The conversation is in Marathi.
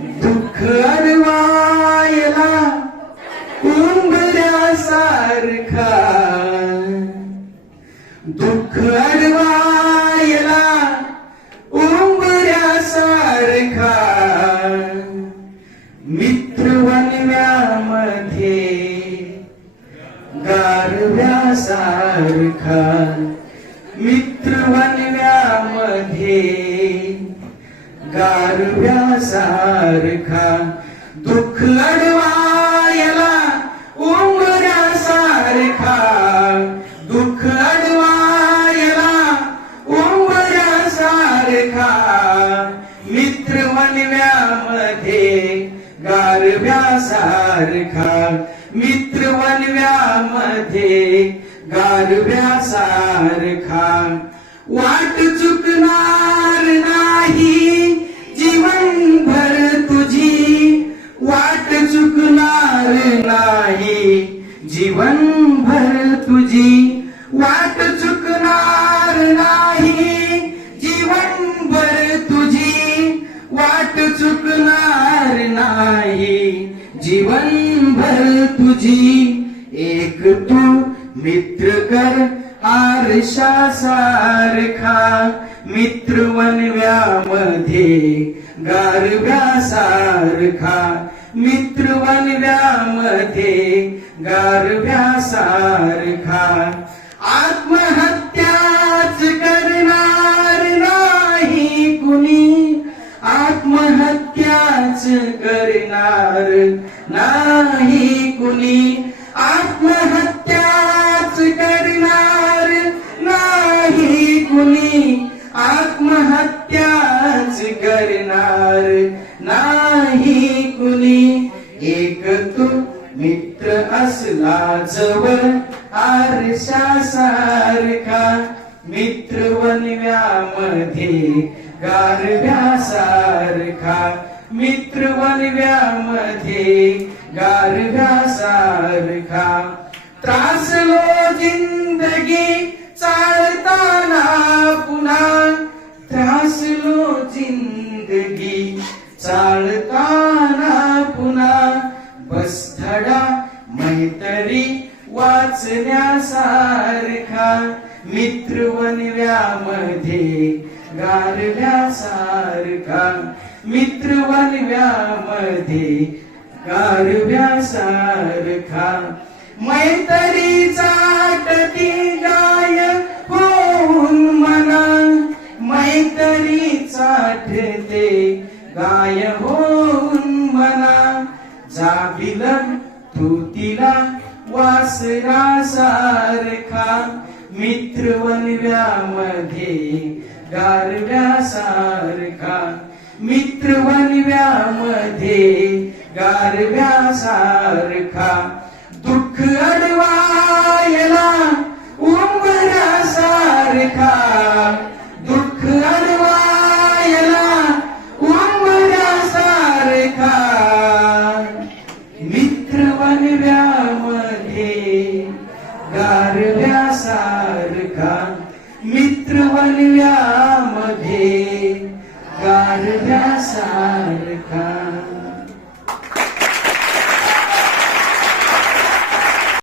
दुःख अडवायला उंबऱ्यासारखा. दुःख अडवायला उंबऱ्यासारखा. मित्र वनव्यामध्ये गारव्यासारखा. मित्र वनव्यामध्ये गारव्यासारखा दुःख अडवायला उंबऱ्यासारखा दुःख अडवायला उंबऱ्यासारखा मित्र वनव्यामध्ये गारव्यासारखा मित्र वनव्यामध्ये गारव्यासारखा वाट चुकणार नाही. जीवन भर तुझी वाट चुकणार नाही. जीवन भर तुझी वाट चुकणार नाही. जीवन भर तुझी एक तू मित्र कर आरशा सारखा. मित्र वनव्यामध्ये गारव्यासारखा मित्र वनव्यामध्ये गारव्यासारखा आत्महत्याच करणार नाही कुणी. आत्महत्याच करणार नाही कुणी. आत्महत्याच करणार नाही कुणी. आत्महत्याच करणार नाही कुणी. एक तू मित्र असला जवळ आरशा सारखा. मित्र वनव्यामध्ये गारव्यासारखा मित्र वनव्यामध्ये गारव्यासारखा त्रासलो जिंदगी चालताना पुन्हा. त्रासलो मित्रवनव्यामध्ये गारव्यासारखा मित्रवनव्यामध्ये गारव्यासारखा मैतरी चाटती गाय होऊन मना. मैतरी चाटते गाय होऊन मना. जाबिल तू तिला वासरासारखा. मित्र वनव्यामध्ये गारव्यासारखा. मित्र वनव्यामध्ये गारव्यासारखा. दुःख अडवायला उंबरासारखा. दुःख अडवायला उंबरासारखा. मित्र वनव्यामध्ये गारव्यासारखा दिव्यामध्ये गारव्यासारखा